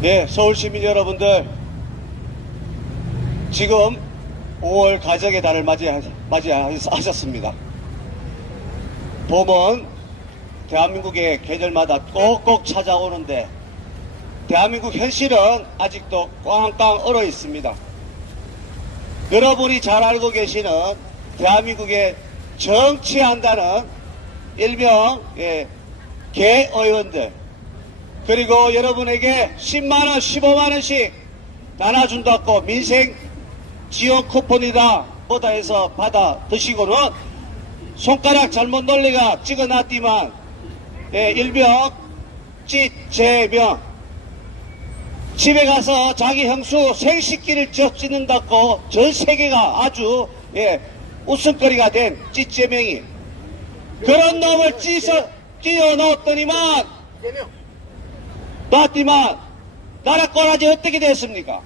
네, 서울시민 여러분들, 지금 5월 가정의 달을 맞이하셨습니다. 봄은 대한민국의 계절마다 꼭꼭 찾아오는데 대한민국 현실은 아직도 꽝꽝 얼어 있습니다. 여러분이 잘 알고 계시는 대한민국에 정치한다는 일명 개의원들, 그리고 여러분에게 10만원 15만원씩 나눠준다고 민생 지원 쿠폰이다 뭐다 해서 받아 드시고는 손가락 잘못 놀리가 찍어놨지만 일명 찌제명, 집에 가서 자기 형수 생식기를 찍는다고 전 세계가 아주 웃음거리가 된 찌제명이 그런 놈을 찌어 넣었더니만 놨지만 나라 꼬라지 어떻게 됐습니까?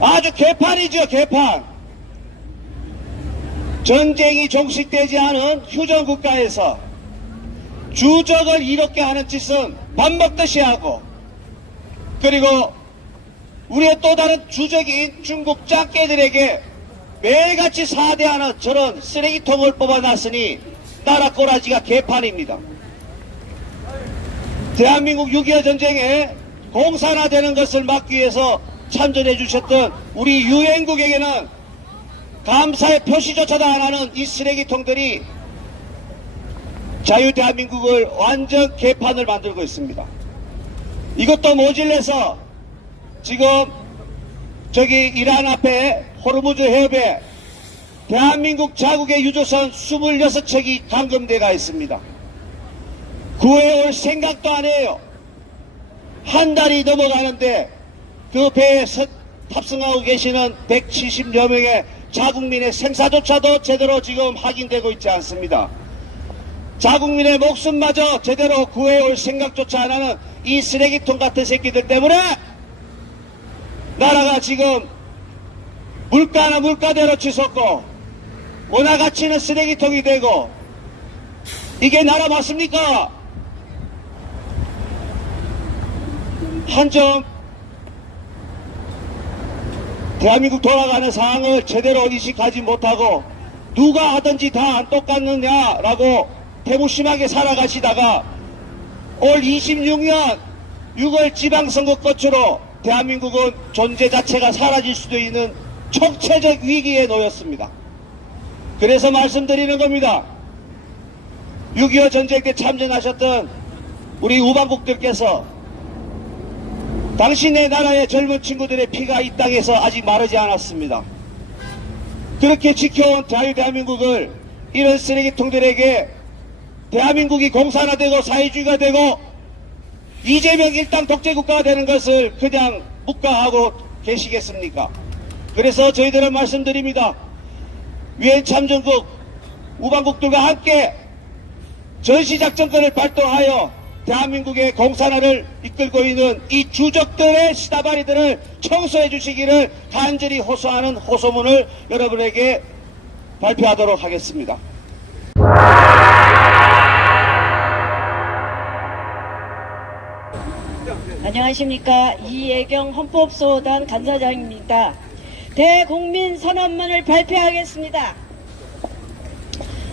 아주 개판이죠, 개판. 전쟁이 종식되지 않은 휴전국가에서 주적을 이롭게 하는 짓은 밥 먹듯이 하고, 그리고 우리의 또 다른 주적인 중국 짱깨들에게 매일같이 사대하는 저런 쓰레기통을 뽑아놨으니 나라 꼬라지가 개판입니다. 대한민국 6.25 전쟁에 공산화되는 것을 막기 위해서 참전해 주셨던 우리 유엔국에게는 감사의 표시조차도 안 하는 이 쓰레기통들이 자유대한민국을 완전 개판을 만들고 있습니다. 이것도 모질래서 지금 저기 이란 앞에 호르무즈 해협에 대한민국 자국의 유조선 26척이 감금돼가 있습니다. 구해올 생각도 안 해요. 한 달이 넘어가는데 그 배에 탑승하고 계시는 170여 명의 자국민의 생사조차도 제대로 지금 확인되고 있지 않습니다. 자국민의 목숨마저 제대로 구해올 생각조차 안 하는 이 쓰레기통 같은 새끼들 때문에 나라가 지금 물가나 물가대로 치솟고 원화가치는 쓰레기통이 되고, 이게 나라 맞습니까? 한 점 대한민국 돌아가는 상황을 제대로 인식하지 못하고 누가 하든지 다 안 똑같느냐라고 태무심하게 살아가시다가 올 26년 6월 지방선거 끝으로 대한민국은 존재 자체가 사라질 수도 있는 총체적 위기에 놓였습니다. 그래서 말씀드리는 겁니다. 6.25 전쟁 때 참전하셨던 우리 우방국들께서 당신의 나라의 젊은 친구들의 피가 이 땅에서 아직 마르지 않았습니다. 그렇게 지켜온 자유대한민국을 이런 쓰레기통들에게 대한민국이 공산화되고 사회주의가 되고 이재명 일당 독재국가가 되는 것을 그냥 묵과하고 계시겠습니까? 그래서 저희들은 말씀드립니다. 유엔 참전국 우방국들과 함께 전시작전권을 발동하여 대한민국의 공산화를 이끌고 있는 이 주적들의 시다바리들을 청소해 주시기를 간절히 호소하는 호소문을 여러분에게 발표하도록 하겠습니다. 안녕하십니까. 이예경 헌법소단 간사장입니다. 대국민 선언문을 발표하겠습니다.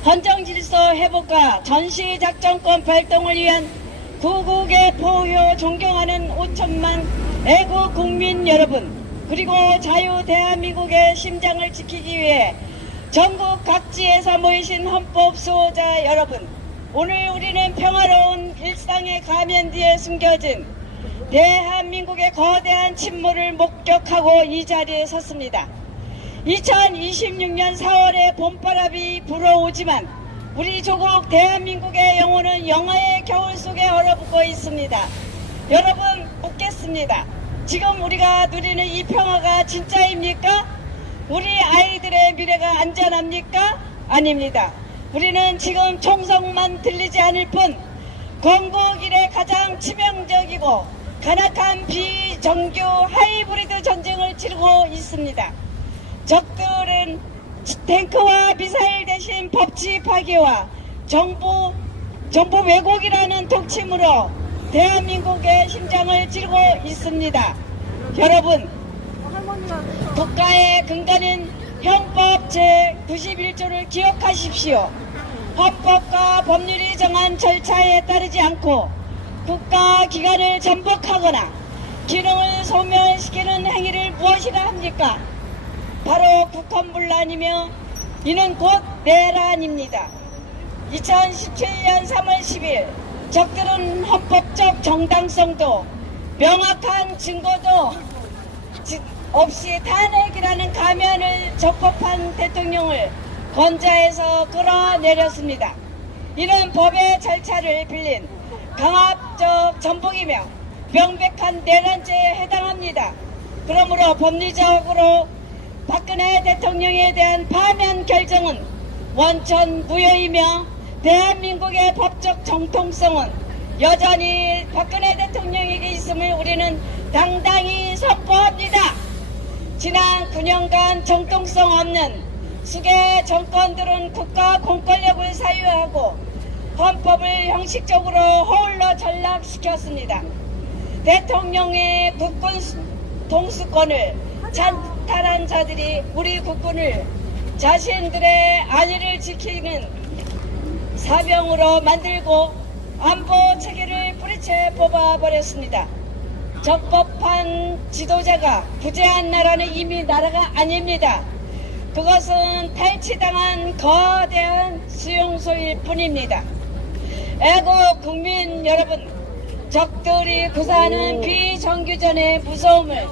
헌정질서 회복과 전시작전권 발동을 위한 구국의 포효 존경하는 5천만 애국 국민 여러분, 그리고 자유 대한민국의 심장을 지키기 위해 전국 각지에서 모이신 헌법 수호자 여러분, 오늘 우리는 평화로운 일상의 가면 뒤에 숨겨진 대한민국의 거대한 침몰을 목격하고 이 자리에 섰습니다. 2026년 4월에 봄바람이 불어오지만 우리 조국 대한민국의 영혼은 영하의 겨울 속에 얼어붙고 있습니다. 여러분, 묻겠습니다. 지금 우리가 누리는 이 평화가 진짜입니까? 우리 아이들의 미래가 안전합니까? 아닙니다. 우리는 지금 총성만 들리지 않을 뿐 건국 이래 가장 치명적이고 간악한 비정규 하이브리드 전쟁을 치르고 있습니다. 적들은 탱크와 미사일 대신 법치 파기와 정부 왜곡이라는 독침으로 대한민국의 심장을 찌르고 있습니다. 여러분, 국가의 근간인 형법 제91조를 기억하십시오. 헌법과 법률이 정한 절차에 따르지 않고 국가 기관을 전복하거나 기능을 소멸시키는 행위를 무엇이라 합니까? 바로 국헌문란이며 이는 곧 내란입니다. 2017년 3월 10일 적들은 헌법적 정당성도 명확한 증거도 없이 탄핵이라는 가면을 적법한 대통령을 건자해서 끌어내렸습니다. 이는 법의 절차를 빌린 강압적 전복이며 명백한 내란죄에 해당합니다. 그러므로 법리적으로 박근혜 대통령에 대한 파면 결정은 원천 무효이며 대한민국의 법적 정통성은 여전히 박근혜 대통령에게 있음을 우리는 당당히 선포합니다. 지난 9년간 정통성 없는 수개 정권들은 국가 공권력을 사유하고 헌법을 형식적으로 허울로 전락시켰습니다. 대통령의 국군 동수권을 찬탈한 자들이 우리 국군을 자신들의 안위를 지키는 사병으로 만들고 안보 체계를 뿌리채 뽑아버렸습니다. 적법한 지도자가 부재한 나라는 이미 나라가 아닙니다. 그것은 탈취당한 거대한 수용소일 뿐입니다. 애국 국민 여러분, 적들이 구사하는 비정규전의 무서움을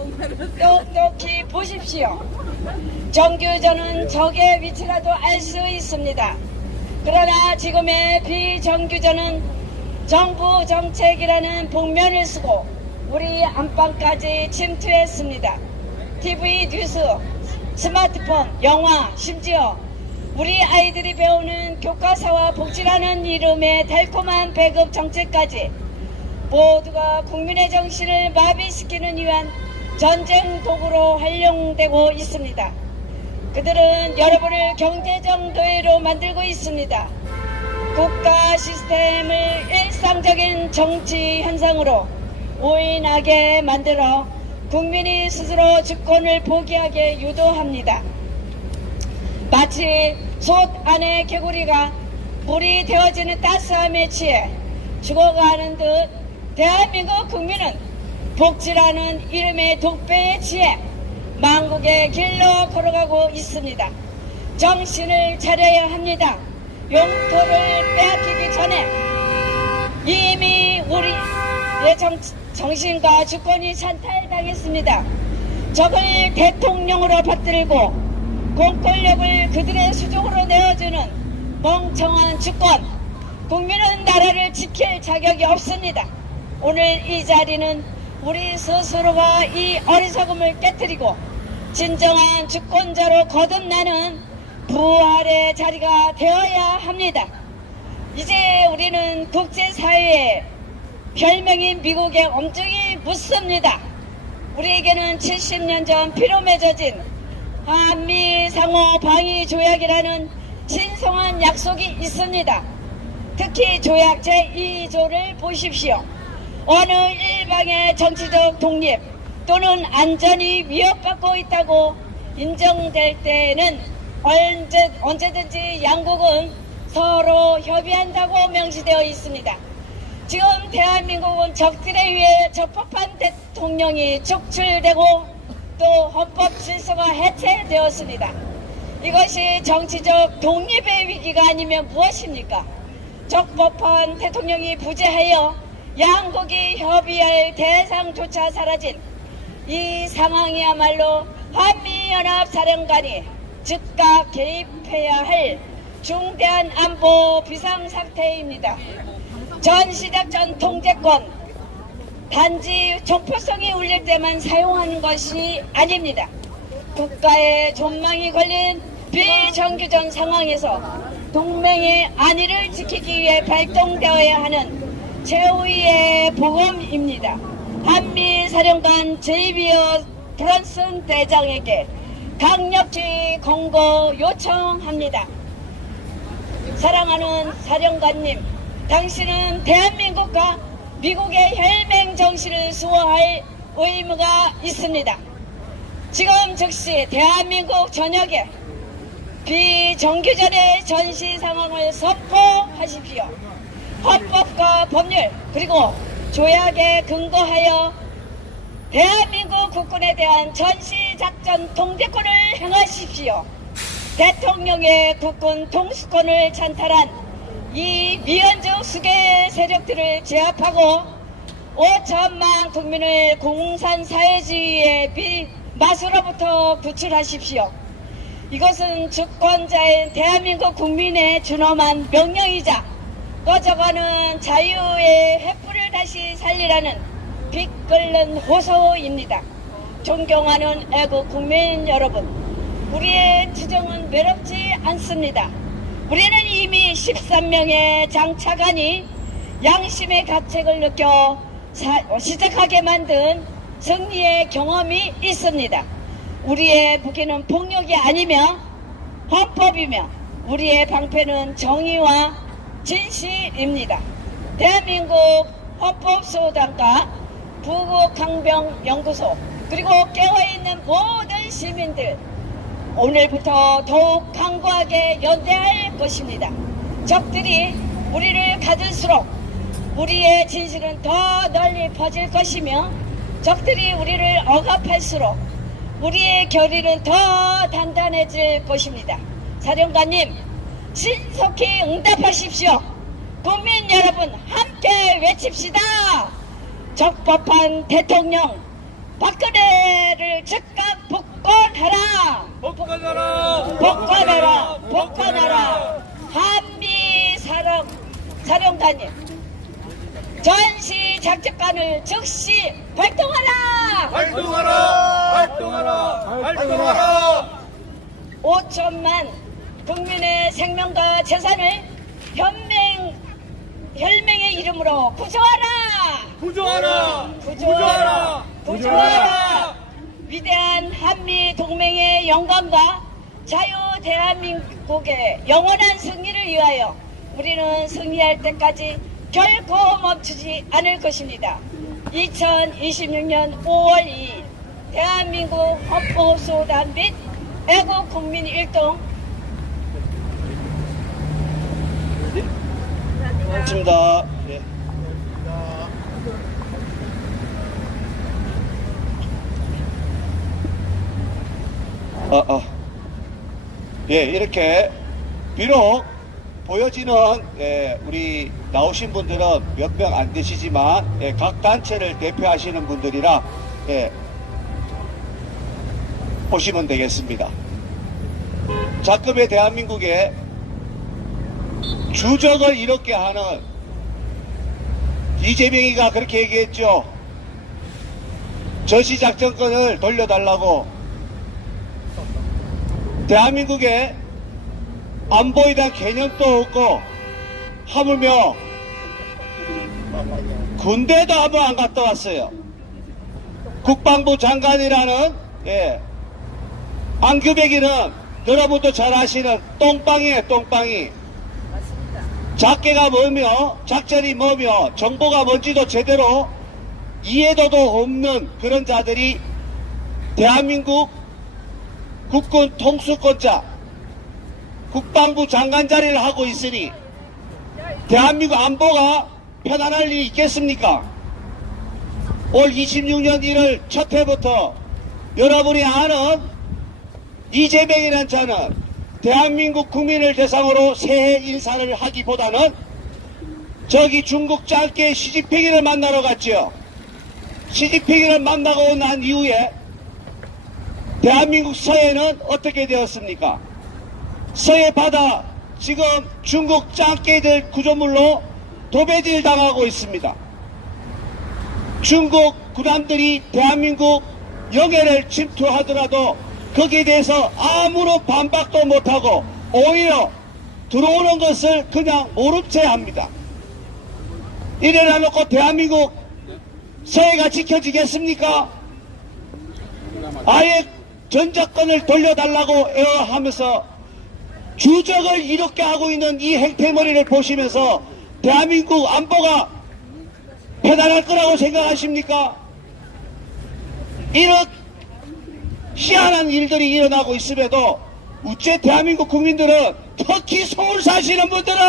똑똑히 보십시오. 정규전은 적의 위치라도 알 수 있습니다. 그러나 지금의 비정규전은 정부 정책이라는 복면을 쓰고 우리 안방까지 침투했습니다. TV, 뉴스, 스마트폰, 영화, 심지어 우리 아이들이 배우는 교과서와 복지라는 이름의 달콤한 배급 정책까지 모두가 국민의 정신을 마비시키는 위한 전쟁 도구로 활용되고 있습니다. 그들은 여러분을 경제적 노예로 만들고 있습니다. 국가 시스템을 일상적인 정치 현상으로 오인하게 만들어 국민이 스스로 주권을 포기하게 유도합니다. 마치 솥 안의 개구리가 물이 데워지는 따스함에 취해 죽어가는 듯 대한민국 국민은 복지라는 이름의 독배에 취해 망국의 길로 걸어가고 있습니다. 정신을 차려야 합니다. 용토를 빼앗기기 전에 이미 우리의 정신과 주권이 찬탈당했습니다. 적을 대통령으로 받들고 공권력을 그들의 수종으로 내어주는 멍청한 주권, 국민은 나라를 지킬 자격이 없습니다. 오늘 이 자리는 우리 스스로가 이 어리석음을 깨뜨리고 진정한 주권자로 거듭나는 부활의 자리가 되어야 합니다. 이제 우리는 국제사회에 별명인 미국의 엄중히 묻습니다. 우리에게는 70년 전 피로 맺어진 한미 상호 방위 조약이라는 신성한 약속이 있습니다. 특히 조약 제2조를 보십시오. 어느 일방의 정치적 독립 또는 안전이 위협받고 있다고 인정될 때에는 언제든지 양국은 서로 협의한다고 명시되어 있습니다. 지금 대한민국은 적들에 의해 적법한 대통령이 축출되고 또 헌법 질서가 해체되었습니다. 이것이 정치적 독립의 위기가 아니면 무엇입니까? 적법한 대통령이 부재하여 양국이 협의할 대상조차 사라진 이 상황이야말로 한미연합사령관이 즉각 개입해야 할 중대한 안보 비상사태입니다. 전시작전 통제권 단지 정포성이 울릴 때만 사용하는 것이 아닙니다. 국가의 존망이 걸린 비정규전 상황에서 동맹의 안위를 지키기 위해 발동되어야 하는 최후의 보검입니다. 한미사령관 제이비어 브런슨 대장에게 강력히 공고 요청합니다. 사랑하는 사령관님, 당신은 대한민국과 미국의 혈맹 정신을 수호할 의무가 있습니다. 지금 즉시 대한민국 전역에 비정규전의 전시 상황을 선포하십시오. 헌법과 법률 그리고 조약에 근거하여 대한민국 국군에 대한 전시작전 통제권을 행하십시오. 대통령의 국군 통수권을 찬탈한 이 미연적 수계 세력들을 제압하고 5천만 국민을 공산사회주의의 맛으로부터 구출하십시오. 이것은 주권자인 대한민국 국민의 준엄한 명령이자 꺼져가는 자유의 횃불을 다시 살리라는 빛 끓는 호소입니다. 존경하는 애국 국민 여러분, 우리의 투정은 외롭지 않습니다. 우리는 이미 13명의 장차관이 양심의 가책을 느껴 시작하게 만든 승리의 경험이 있습니다. 우리의 무기는 폭력이 아니며 헌법이며 우리의 방패는 정의와 진실입니다. 대한민국 헌법소단과 부국항병연구소 그리고 깨어있는 모든 시민들, 오늘부터 더욱 강고하게 연대할 것입니다. 적들이 우리를 가질수록 우리의 진실은 더 널리 퍼질 것이며 적들이 우리를 억압할수록 우리의 결의는 더 단단해질 것입니다. 사령관님, 신속히 응답하십시오. 국민 여러분, 함께 외칩시다. 적법한 대통령 박근혜를 즉각 복권하라. 복권하라. 복권하라. 한미 사령관님, 전시 작전관을 즉시 발동하라. 활동하라. 5천만 국민의 생명과 재산을 혈맹의 이름으로 구조하라. 위대한 한미 동맹의 영광과 자유 대한민국의 영원한 승리를 위하여 우리는 승리할 때까지 결코 멈추지 않을 것입니다. 2026년 5월 2일 대한민국 헌법소단 및 애국국민 일동 고맙습니다. 예. 예, 이렇게 비록 보여지는 우리 나오신 분들은 몇 명 안 되시지만 각 단체를 대표하시는 분들이라 보시면 되겠습니다. 자급의 대한민국에 주적을 이렇게 하는 이재명이가 그렇게 얘기했죠. 전시작전권을 돌려달라고. 대한민국에 안보에 대한 개념도 없고 하물며 군대도 한번 안 갔다 왔어요. 국방부 장관이라는 안규백이는 여러분도 잘 아시는 똥빵이에요. 똥빵이. 작계가 뭐며 작전이 뭐며 정보가 뭔지도 제대로 이해도도 없는 그런 자들이 대한민국 국군 통수권자 국방부 장관 자리를 하고 있으니 대한민국 안보가 편안할 일이 있겠습니까? 올 26년 1월 첫 해부터 여러분이 아는 이재명이라는 자는 대한민국 국민을 대상으로 새해 인사를 하기보다는 저기 중국 짱깨 시진핑이를 만나러 갔죠. 시진핑이를 만나고 난 이후에 대한민국 서해는 어떻게 되었습니까? 서해 바다 지금 중국 짱깨들 구조물로 도배질 당하고 있습니다. 중국 군함들이 대한민국 영해를 침투하더라도 거기에 대해서 아무런 반박도 못하고 오히려 들어오는 것을 그냥 모른 채 합니다. 이래라 놓고 대한민국 서해가 지켜지겠습니까? 아예 전작권을 돌려달라고 애호하면서 주적을 이렇게 하고 있는 이 행태머리를 보시면서 대한민국 안보가 편안할 거라고 생각하십니까? 이런 희한한 일들이 일어나고 있음에도 우째 대한민국 국민들은, 특히 서울 사시는 분들은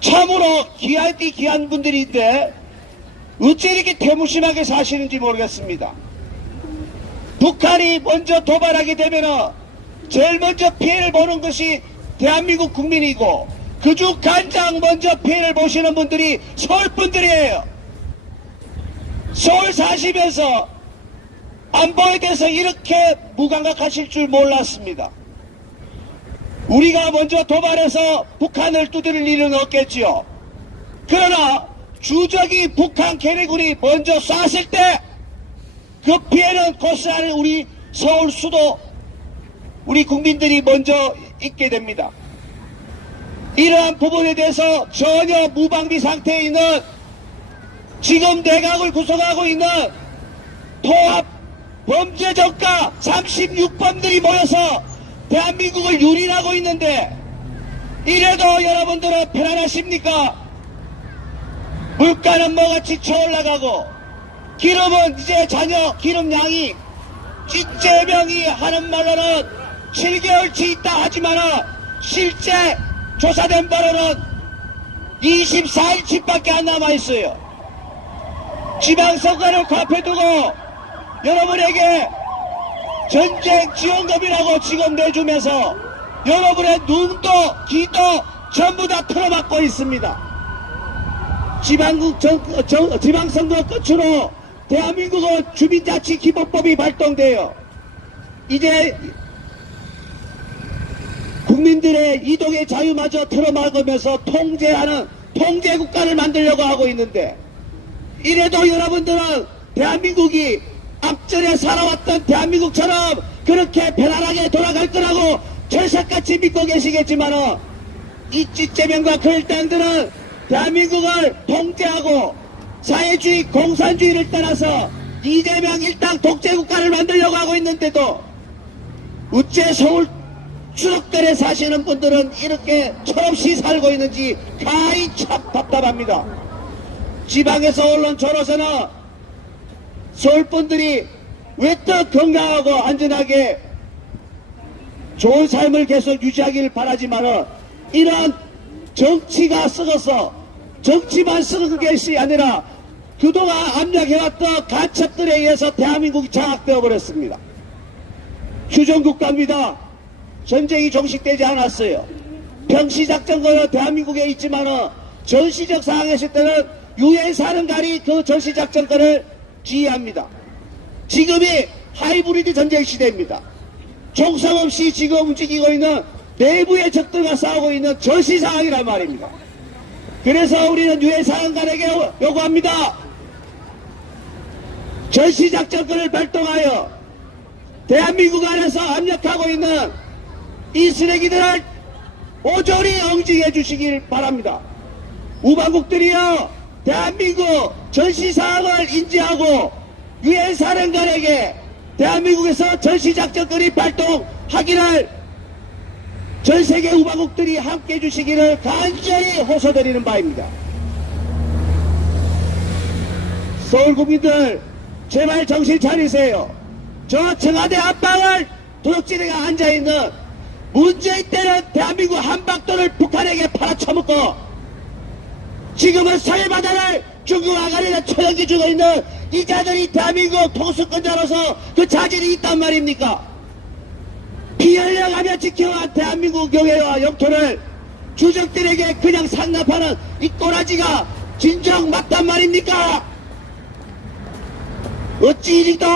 참으로 귀한 분들인데 어째 이렇게 태무심하게 사시는지 모르겠습니다. 북한이 먼저 도발하게 되면 제일 먼저 피해를 보는 것이 대한민국 국민이고, 그중 가장 먼저 피해를 보시는 분들이 서울 분들이에요. 서울 사시면서 안보에 대해서 이렇게 무감각하실 줄 몰랐습니다. 우리가 먼저 도발해서 북한을 두드릴 일은 없겠지요. 그러나 주적이 북한 괴뢰군이 먼저 쐈을 때 그 피해는 고스란히 우리 서울 수도 우리 국민들이 먼저 입게 됩니다. 이러한 부분에 대해서 전혀 무방비 상태에 있는 지금 내각을 구성하고 있는 통합 범죄정가 36범들이 모여서 대한민국을 유린하고 있는데, 이래도 여러분들은 편안하십니까? 물가는 뭐같이 쳐올라가고 기름은 이제 전혀 기름량이 찌째명이 하는 말로는 7개월치 있다 하지만은 실제 조사된 바로는 24일치밖에 안 남아있어요. 지방선거를 코앞에 두고 여러분에게 전쟁 지원금이라고 지금 내주면서 여러분의 눈도 귀도 전부 다 틀어막고 있습니다. 지방선거 끝으로 대한민국은 주민자치기본법이 발동돼요. 이제 국민들의 이동의 자유마저 틀어막으면서 통제하는 통제국가를 만들려고 하고 있는데, 이래도 여러분들은 대한민국이 앞전에 살아왔던 대한민국처럼 그렇게 편안하게 돌아갈 거라고 철석같이 믿고 계시겠지만은, 이 찌째명과 그 일당들은 대한민국을 통제하고 사회주의 공산주의를 따라서 이재명 일당 독재국가를 만들려고 하고 있는데도 어째 서울 수도권에 사시는 분들은 이렇게 철없이 살고 있는지 가히 참 답답합니다. 지방에서 언론 조로서는 서울 분들이 왜 또 건강하고 안전하게 좋은 삶을 계속 유지하기를 바라지만은, 이런 정치가 썩어서 정치만 썩은 것이 아니라 그동안 압력해왔던 간첩들에 의해서 대한민국이 장악되어 버렸습니다. 휴전국가입니다. 전쟁이 종식되지 않았어요. 평시작전권은 대한민국에 있지만은 전시적 상황에 있을 때는 유엔 사령관이 그 전시작전권을 지휘합니다. 지금이 하이브리드 전쟁 시대입니다. 총성 없이 지금 움직이고 있는 내부의 적들과 싸우고 있는 전시 상황이란 말입니다. 그래서 우리는 유엔 사령관에게 요구합니다. 전시작전권을 발동하여 대한민국 안에서 압력하고 있는 이 쓰레기들을 오조리 응징해 주시길 바랍니다. 우방국들이여, 대한민국 전시사항을 인지하고 유엔 사령관에게 대한민국에서 전시작전권이 발동하기를 전 세계 우방국들이 함께 해주시기를 간절히 호소드리는 바입니다. 서울 국민들, 제발 정신 차리세요. 저 청와대 앞방을 도둑질이가 앉아있는 문재인 때는 대한민국 한반도를 북한에게 팔아쳐먹고 지금은 서해바다를 중국 아가리에 초연기 주고 있는 이 자들이 대한민국 통수권자로서 그 자질이 있단 말입니까? 피 흘려가며 지켜온 대한민국 영해와 영토를 주적들에게 그냥 상납하는 이 꼬라지가 진정 맞단 말입니까? 어찌 이리도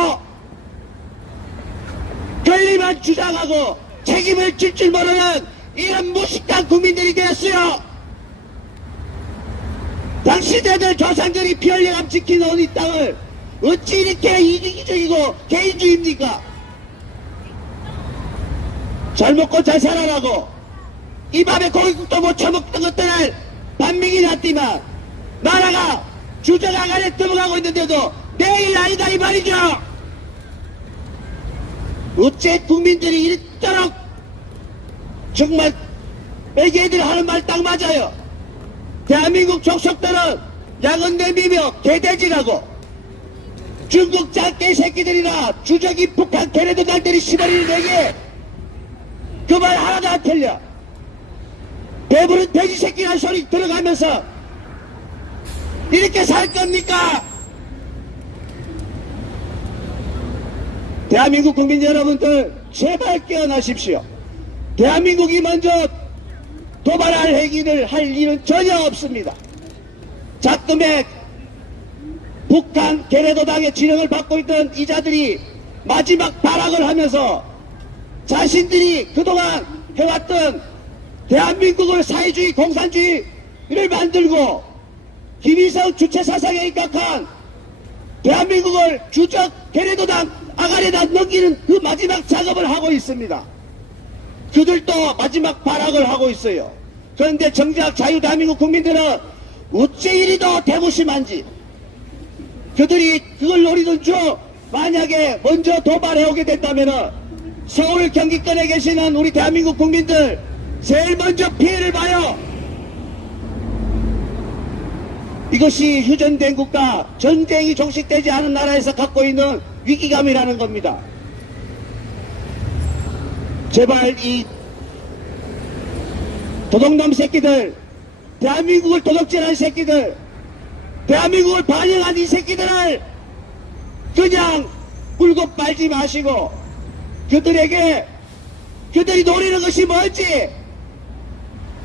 권리만 주장하고 책임을 질 줄 모르는 이런 무식한 국민들이 되었어요. 당신네들 조상들이 피 흘려감 지키는 이 땅을 어찌 이렇게 이기적이고 개인주의입니까? 잘 먹고 잘 살아라고 이 밥에 고깃국도 못 처먹던 것들을 반민이 났지만 나라가 주적 아간에 들어가고 있는데도 내일 아니다 이 말이죠. 어째 국민들이 이토록 정말 매개들 하는 말 딱 맞아요. 대한민국 족속들은 양은 내미며 개돼지라고 중국 짝개 새끼들이나 주적이 북한 걔네들 날들이 시버리는 얘기 그 말 하나도 안 틀려. 배부른 돼지 새끼라는 소리 들어가면서 이렇게 살 겁니까? 대한민국 국민 여러분들 제발 깨어나십시오. 대한민국이 먼저 도발할 행위를 할 일은 전혀 없습니다. 작금의 북한 개래도당의 지령을 받고 있던 이자들이 마지막 발악을 하면서 자신들이 그동안 해왔던 대한민국을 사회주의 공산주의를 만들고 김일성 주체 사상에 입각한 대한민국을 주적 개래도당 아가리에다 넘기는 그 마지막 작업을 하고 있습니다. 그들도 마지막 발악을 하고 있어요. 그런데 정작 자유대한민국 국민들은 어째 이리도 대무심한지 그들이 그걸 노리던 중 만약에 먼저 도발해오게 된다면 서울 경기권에 계시는 우리 대한민국 국민들 제일 먼저 피해를 봐요. 이것이 휴전된 국가, 전쟁이 종식되지 않은 나라에서 갖고 있는 위기감이라는 겁니다. 제발 이 도둑놈 새끼들, 대한민국을 도둑질한 새끼들, 대한민국을 반영한 이 새끼들을 그냥 물고 빨지 마시고 그들에게 그들이 노리는 것이 뭔지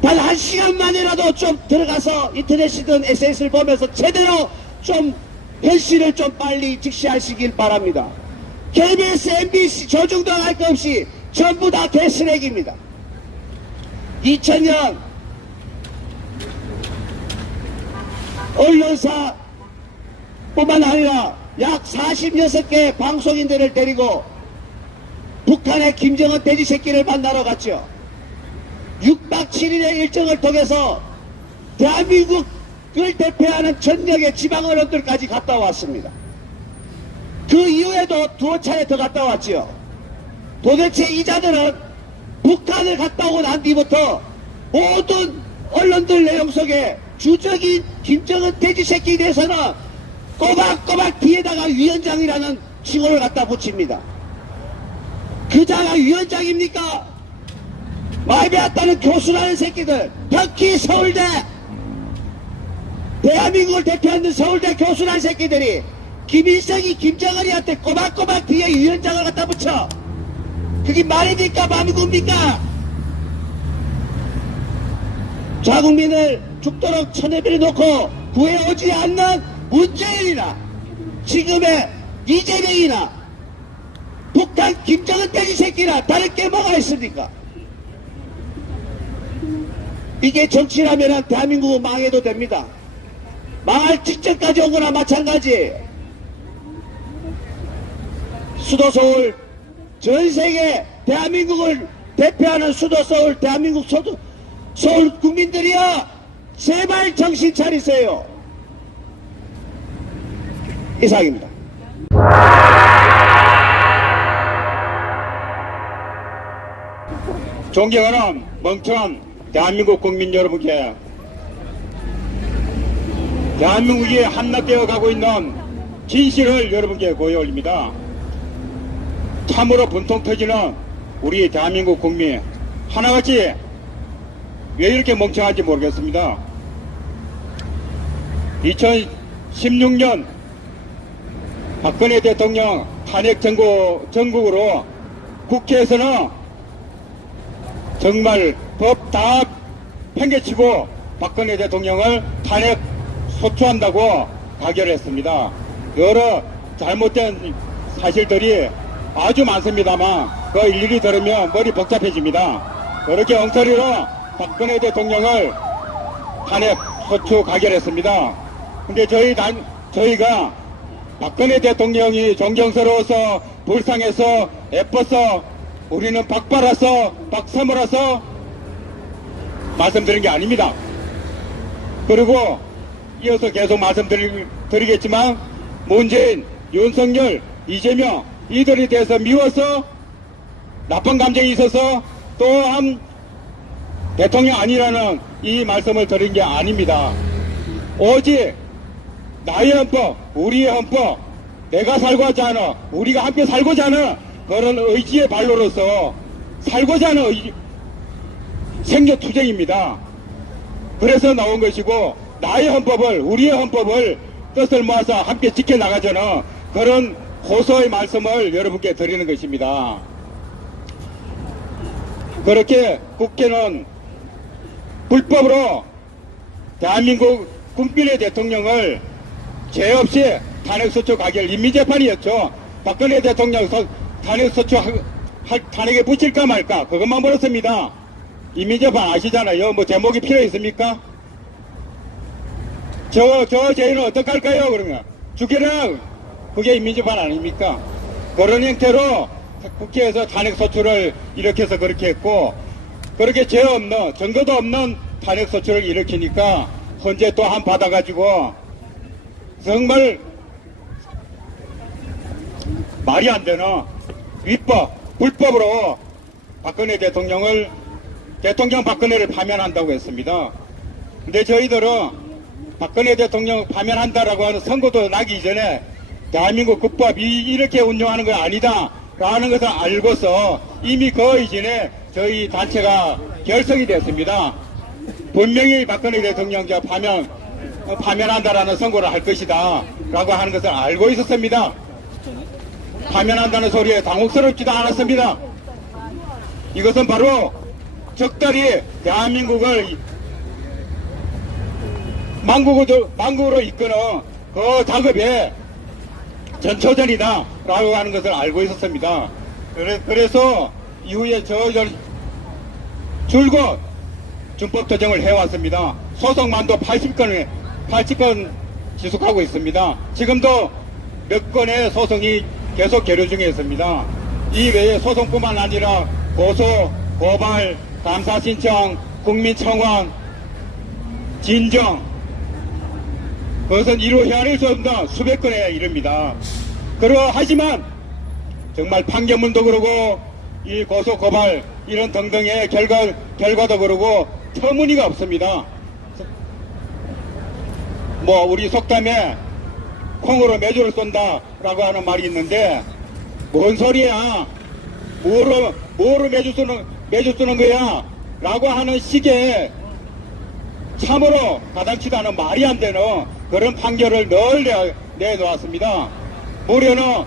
단 한 시간만이라도 좀 들어가서 인터넷이든 SNS를 보면서 제대로 좀 현실을 좀 빨리 직시하시길 바랍니다. KBS, MBC 조중동 할 것 없이 전부 다 개쓰레기입니다. 2000년 언론사 뿐만 아니라 약 46개 방송인들을 데리고 북한의 김정은 돼지 새끼를 만나러 갔죠. 6박 7일의 일정을 통해서 대한민국을 대표하는 전역의 지방 언론들까지 갔다 왔습니다. 그 이후에도 두어 차례 더 갔다 왔지요. 도대체 이 자들은 북한을 갔다 오고 난 뒤부터 모든 언론들 내용 속에 주적인 김정은 돼지 새끼에 대해서는 꼬박꼬박 뒤에다가 위원장이라는 칭호를 갖다 붙입니다. 그 자가 위원장입니까? 말 배웠다는 교수라는 새끼들, 특히 서울대, 대한민국을 대표하는 서울대 교수라는 새끼들이 김일성이 김정은이한테 꼬박꼬박 뒤에 위원장을 갖다 붙여. 그게 말입니까? 맘이굽니까? 자국민을 죽도록 천내비를 놓고 구해오지 않는 문재인이나 지금의 이재명이나 북한 김정은 돼지 새끼나 다를 게 뭐가 있습니까? 이게 정치라면 대한민국은 망해도 됩니다. 망할 직전까지 온 거나 마찬가지. 수도 서울, 전 세계 대한민국을 대표하는 수도 서울, 대한민국 서울 국민들이여 제발 정신 차리세요. 이상입니다. 존경하는 멍청한 대한민국 국민 여러분께 대한민국이 함락되어 가고 있는 진실을 여러분께 보여올립니다. 참으로 분통 터지는 우리 대한민국 국민 하나같이 왜 이렇게 멍청한지 모르겠습니다. 2016년 박근혜 대통령 탄핵 정국으로 국회에서는 정말 법 다 팽개치고 박근혜 대통령을 탄핵 소추한다고 가결했습니다. 여러 잘못된 사실들이 아주 많습니다만 그 일일이 들으면 머리 복잡해집니다. 그렇게 엉터리로 박근혜 대통령을 탄핵 소추 가결했습니다. 근데 저희가 박근혜 대통령이 존경스러워서 불쌍해서 예뻐서 우리는 박바라서 박사모라서 말씀드린 게 아닙니다. 그리고 이어서 계속 말씀드리겠지만 문재인, 윤석열, 이재명 이들에 대해서 미워서 나쁜 감정이 있어서 또한 대통령 아니라는 이 말씀을 드린 게 아닙니다. 오직 나의 헌법, 우리의 헌법, 내가 살고자 하는, 우리가 함께 살고자 하는 그런 의지의 발로로서 살고자 하는 생존투쟁입니다. 그래서 나온 것이고, 나의 헌법을, 우리의 헌법을 뜻을 모아서 함께 지켜나가자는 그런 호소의 말씀을 여러분께 드리는 것입니다. 그렇게 국회는 불법으로 대한민국 국민의 대통령을 죄 없이 탄핵소추 가결 인민재판이었죠. 박근혜 대통령 탄핵소추 탄핵에 붙일까 말까 그것만 물었습니다. 인민재판 아시잖아요. 뭐 제목이 필요 있습니까? 저 죄인은 어떡할까요? 그러면 죽여라. 그게 인민재판 아닙니까? 그런 형태로 국회에서 탄핵소추를 일으켜서 그렇게 했고, 그렇게 죄 없는, 증거도 없는 탄핵소추를 일으키니까 헌재 또 한 받아가지고 정말 말이 안 되는 위법, 불법으로 박근혜 대통령을, 대통령 박근혜를 파면한다고 했습니다. 근데 저희들은 박근혜 대통령 파면한다라고 하는 선고도 나기 이전에 대한민국 국법이 이렇게 운영하는 거 아니다 라는 것을 알고서 이미 그 이전에 저희 단체가 결성이 됐습니다. 분명히 박근혜 대통령자 파면한다라는 선고를 할 것이다 라고 하는 것을 알고 있었습니다. 파면한다는 소리에 당혹스럽지도 않았습니다. 이것은 바로 적절히 대한민국을 망국으로 이끄는 그 작업에 전초전이다 라고 하는 것을 알고 있었습니다. 그래서 이후에 저희들 줄곧 준법투쟁을 해왔습니다. 소송만도 80건 지속하고 있습니다. 지금도 몇 건의 소송이 계속 계류 중에 있습니다. 이 외에 소송뿐만 아니라 고소, 고발, 감사 신청, 국민청원, 진정, 그것은 이루 헤아릴 수 없는 수백 건에 이릅니다. 하지만 정말 판결문도 그러고 이 고소, 고발 이런 등등의 결과도 그러고 터무니가 없습니다. 뭐 우리 속담에 콩으로 매주를 쏜다라고 하는 말이 있는데 뭔 소리야? 뭐로 매주 쓰는 거야? 라고 하는 식의 참으로 가당치도 않은 말이 안 되는 그런 판결을 늘 내놓았습니다. 무려는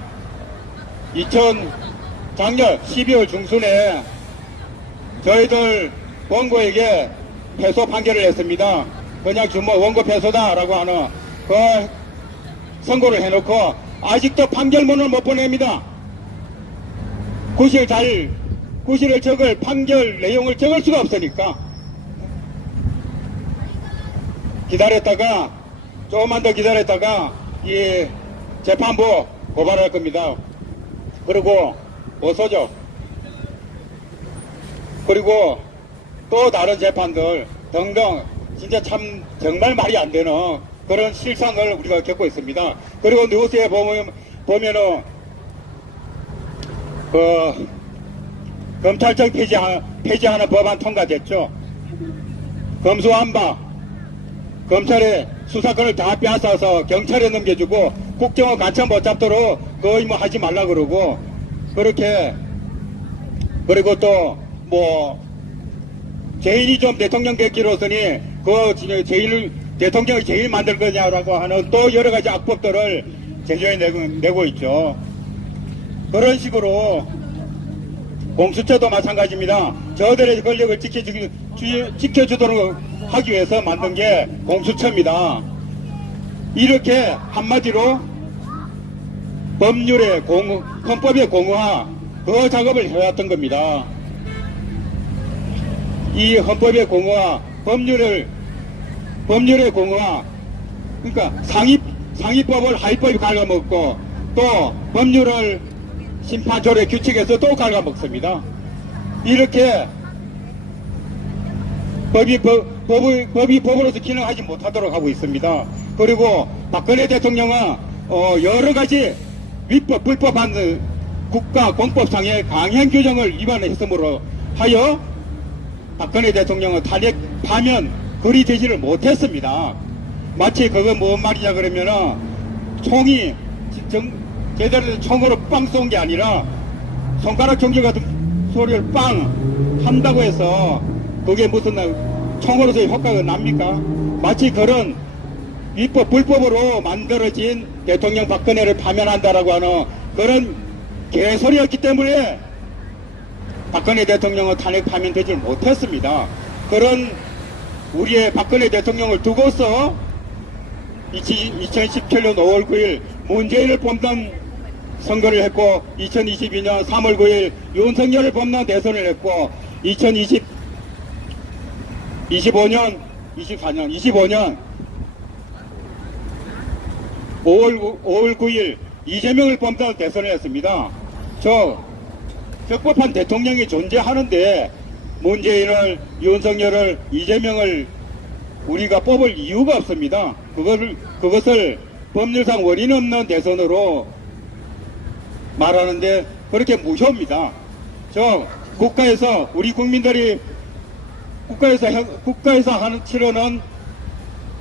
작년 12월 중순에 저희들 원고에게 패소 판결을 했습니다. 그냥 원고 패소다라고 하는 그 선고를 해놓고 아직도 판결문을 못 보냅니다. 구실을 적을 판결 내용을 적을 수가 없으니까 기다렸다가 조금만 더 기다렸다가 이 재판부 고발할 겁니다. 그리고 고소죠. 그리고 또 다른 재판들 등등 진짜 참 정말 말이 안 되는 그런 실상을 우리가 겪고 있습니다. 그리고 뉴스에 보면은 그 검찰청 폐지하는 법안 통과됐죠. 검수완박 검찰의 수사권을 다 빼앗아서 경찰에 넘겨주고 국정원 간첩 못 잡도록 거의 뭐 하지 말라 그러고 그렇게 그리고 또 뭐 죄인이 좀 대통령 됐기로서니 대통령이 제일 만들 거냐라고 하는 또 여러 가지 악법들을 제조해 내고 있죠. 그런 식으로 공수처도 마찬가지입니다. 저들의 권력을 지켜주도록 하기 위해서 만든 게 공수처입니다. 이렇게 한마디로 헌법의 공허화 그 작업을 해왔던 겁니다. 이 헌법의 공허화, 법률의 공허화, 그러니까 상위법을 하위법이 갉아먹고 또 법률을 심판조례 규칙에서 또 갉아먹습니다. 이렇게 법이 법으로서 기능하지 못하도록 하고 있습니다. 그리고 박근혜 대통령은 여러 가지 위법, 불법한 국가 공법상의 강행 규정을 위반했으므로 하여 박근혜 대통령은 탄핵 파면 거리되지를 못했습니다. 마치 그거 뭔 말이냐 그러면은 총이 제대로 된 총으로 빵 쏜 게 아니라 손가락 경질 같은 소리를 빵 한다고 해서 그게 무슨 총으로서의 효과가 납니까? 마치 그런 위법 불법으로 만들어진 대통령 박근혜를 파면한다라고 하는 그런 개소리였기 때문에 박근혜 대통령은 탄핵 파면되지 못했습니다. 그런 우리의 박근혜 대통령을 두고서 2017년 5월 9일 문재인을 뽑는 선거를 했고 2022년 3월 9일 윤석열을 뽑는 대선을 했고 25년 5월 9일 이재명을 뽑는 대선을 했습니다. 적법한 대통령이 존재하는데 문재인을, 윤석열을, 이재명을 우리가 뽑을 이유가 없습니다. 그것을 법률상 원인 없는 대선으로 말하는데 그렇게 무효입니다. 국가에서 우리 국민들이 국가에서 치르는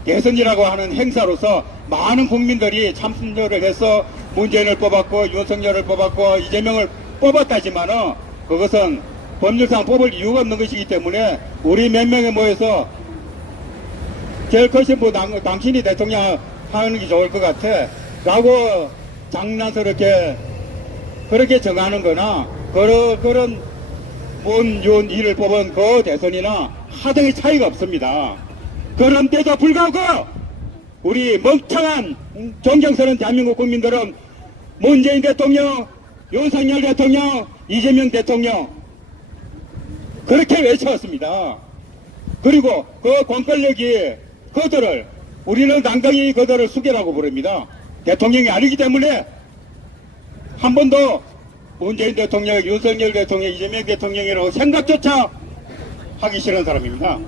대선이라고 하는 행사로서 많은 국민들이 참여를 해서 문재인을 뽑았고 윤석열을 뽑았고 이재명을 뽑았다지만은 그것은 법률상 뽑을 이유가 없는 것이기 때문에 우리 몇 명이 모여서 제일 크신 분 당신이 대통령 하는 게 좋을 것 같아 라고 장난스럽게 그렇게 정하는 거나 그런 문윤희를 뽑은 그 대선이나 하등의 차이가 없습니다. 그런데도 불구하고 우리 멍청한 존경스러운 대한민국 국민들은 문재인 대통령, 윤석열 대통령, 이재명 대통령 그렇게 외쳤습니다. 그리고 그 권권력이 그들을 우리는 당당히 그들을 수괴라고 부릅니다. 대통령이 아니기 때문에 한 번도 문재인 대통령, 윤석열 대통령, 이재명 대통령이라고 생각조차 하기 싫은 사람입니다.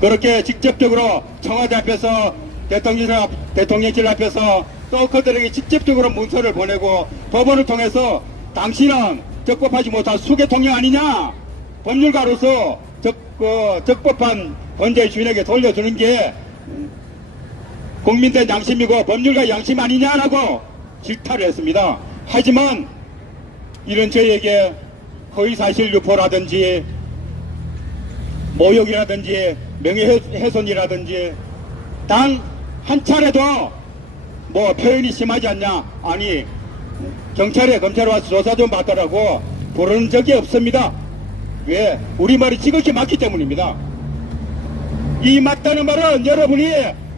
그렇게 직접적으로 청와대 앞에서 대통령실 앞에서 또 그들에게 직접적으로 문서를 보내고 법원을 통해서 당신은 적법하지 못한 수개통령 아니냐? 법률가로서 적법한 권자의 주인에게 돌려주는 게 국민들 양심이고 법률가 양심 아니냐라고 질타를 했습니다. 하지만 이런 저에게 허위사실 유포라든지 모욕이라든지 명예훼손이라든지 단 한 차례도 뭐 표현이 심하지 않냐, 아니 경찰에 검찰에 와서 조사 좀 받더라고 부르는 적이 없습니다. 왜? 우리 말이 지극히 맞기 때문입니다. 이 맞다는 말은 여러분이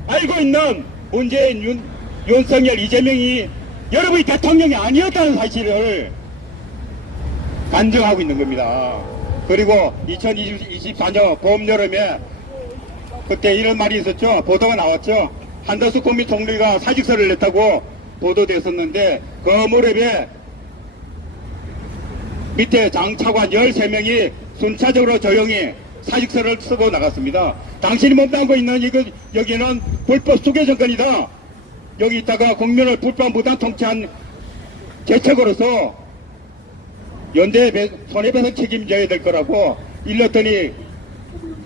알고 있는 문재인, 윤석열, 이재명이 여러분이 대통령이 아니었다는 사실을 간증하고 있는 겁니다. 그리고 2024년 봄 여름에 그때 이런 말이 있었죠. 보도가 나왔죠. 한덕수 국민 총리가 사직서를 냈다고 보도됐었는데 그 무렵에 밑에 장차관 13명이 순차적으로 조용히 사직서를 쓰고 나갔습니다. 당신이 몸담고 있는 여기는 불법 수괴 정권이다. 여기 있다가 국민을 불법 무단 통치한 재책으로서 연대 손해배상 책임져야 될 거라고 일렀더니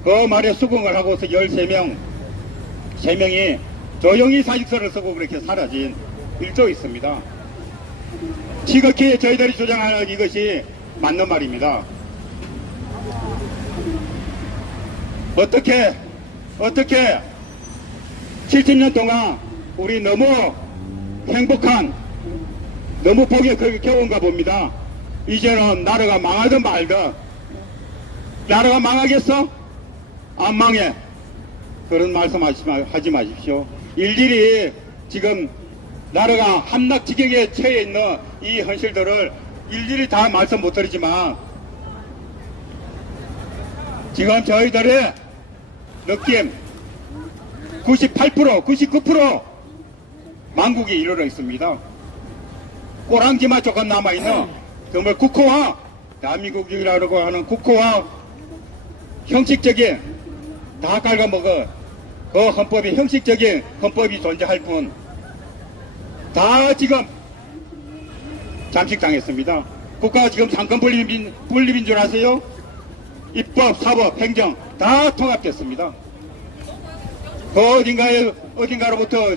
그 말에 수긍을 하고서 13명, 3명이 조용히 사직서를 쓰고 그렇게 사라진 일도 있습니다. 지극히 저희들이 주장하는 이것이 맞는 말입니다. 어떻게 70년 동안 우리 너무 행복한, 너무 복에 겨운가 봅니다. 이제는 나라가 망하든 말든. 나라가 망하겠어? 안 망해. 그런 말씀 하지 마십시오. 일일이 지금 나라가 함락지경에 처해 있는 이 현실들을 일일이 다 말씀 못 드리지만 지금 저희들의 느낌 98%, 99% 망국이 이르러 있습니다. 꼬랑지만 조금 남아있는 정말 국호화, 대한민국이라고 하는 국호화 형식적인 다 갉아먹어 그 헌법이 형식적인 헌법이 존재할 뿐 다 지금 잠식당했습니다. 국가가 지금 상권 분립인 줄 아세요? 입법, 사법, 행정 다 통합됐습니다. 그 어딘가로부터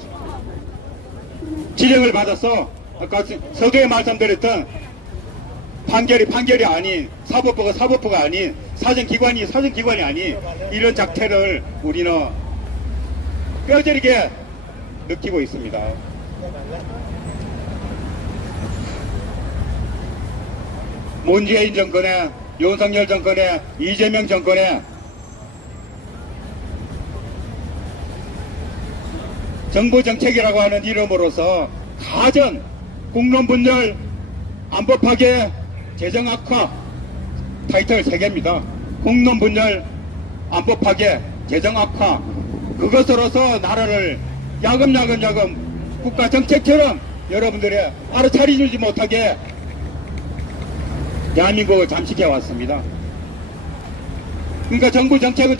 지령을 받아서 아까 서두에 말씀드렸던 판결이 아닌 사법부가 아닌 사정기관이 아닌 이런 작태를 우리는 뼈저리게 느끼고 있습니다. 문재인 정권에, 윤석열 정권에, 이재명 정권에 정부 정책이라고 하는 이름으로서 가전, 국론 분열, 안보 파괴, 재정 악화 타이틀 3개입니다. 국론 분열, 안보 파괴, 재정 악화 그것으로서 나라를 야금야금 국가 정책처럼 여러분들이 알아차리지 못하게 대한민국을 잠식해 왔습니다. 그러니까 정부 정책은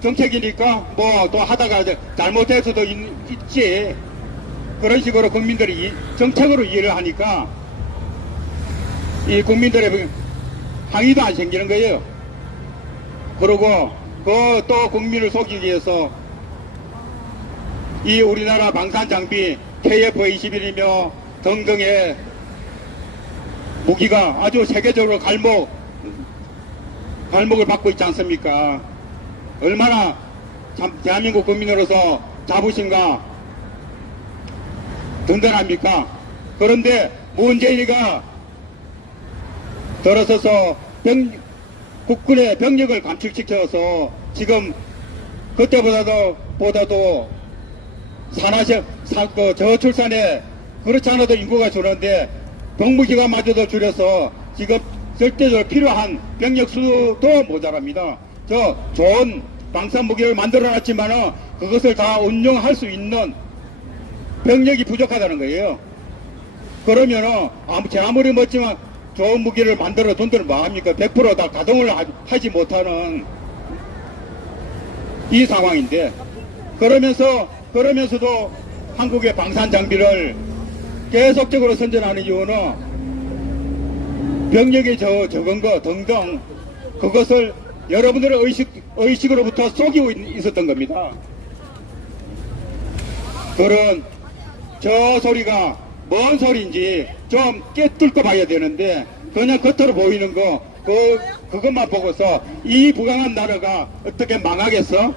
정책이니까 뭐 또 하다가 잘못될 수도 있지. 그런 식으로 국민들이 정책으로 이해를 하니까 이 국민들의 항의도 안 생기는 거예요. 그리고 그 또 국민을 속이기 위해서 이 우리나라 방산 장비 KF-21이며 등등의 무기가 아주 세계적으로 갈목을 받고 있지 않습니까? 얼마나 참 대한민국 국민으로서 자부심과 든든합니까? 그런데 문재인이가 들어서서 국군의 병력을 감축시켜서 지금 그때보다도 저출산에 그렇지 않아도 인구가 줄었는데 복무기간마저도 줄여서 지금 절대적으로 필요한 병력 수도 모자랍니다. 저 좋은 방산무기를 만들어놨지만 그것을 다 운용할 수 있는 병력이 부족하다는 거예요. 그러면은 아무리 멋지만 좋은 무기를 만들어 돈들을 뭐합니까? 100%다 가동을 하지 못하는 이 상황인데 그러면서도 한국의 방산 장비를 계속적으로 선전하는 이유는 병력이 적은 거 등등 그것을 여러분들의 의식으로부터 속이고 있었던 겁니다. 그런 저 소리가 뭔 소리인지 좀 깨뚫고 봐야 되는데 그냥 겉으로 보이는 거 그것만 보고서 이 부강한 나라가 어떻게 망하겠어?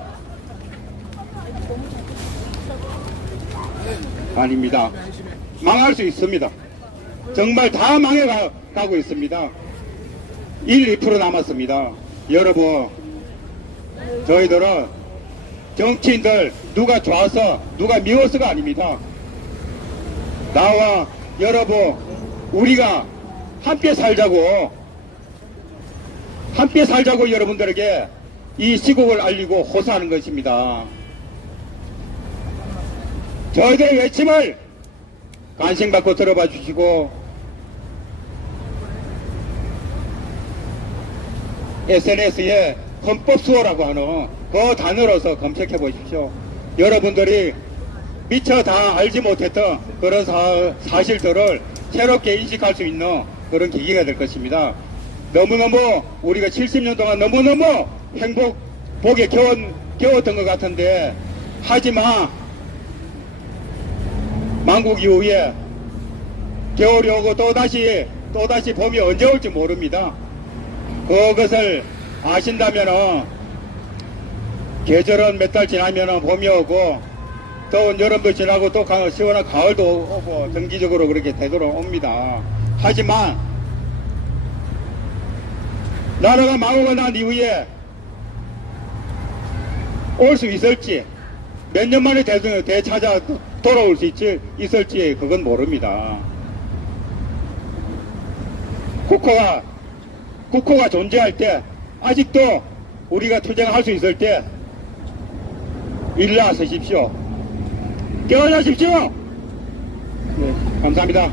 아닙니다. 망할 수 있습니다. 정말 다 망해가고 있습니다. 1, 2% 남았습니다. 여러분, 저희들은 정치인들 누가 좋아서 누가 미워서가 아닙니다. 나와 여러분 우리가 함께 살자고 여러분들에게 이 시국을 알리고 호소하는 것입니다. 저희들의 외침을 관심받고 들어봐 주시고 SNS에 헌법수호라고 하는 그 단어로서 검색해 보십시오. 여러분들이 미처 다 알지 못했던 그런 사실들을 새롭게 인식할 수 있는 그런 계기가 될 것입니다. 너무너무 우리가 70년 동안 너무너무 복에 겨웠던 것 같은데 하지만 만국 이후에 겨울이 오고 또다시 봄이 언제 올지 모릅니다. 그것을 아신다면은 계절은 몇 달 지나면은 봄이 오고 더운 여름도 지나고 또 시원한 가을도 오고 정기적으로 그렇게 되돌아옵니다. 하지만 나라가 망하고 난 이후에 올 수 있을지 몇 년 만에 되찾아 돌아올 수 있을지 그건 모릅니다. 국호가 존재할 때 아직도 우리가 투쟁할 수 있을 때 일어나서십시오. 깨어나십시오. 네, 감사합니다.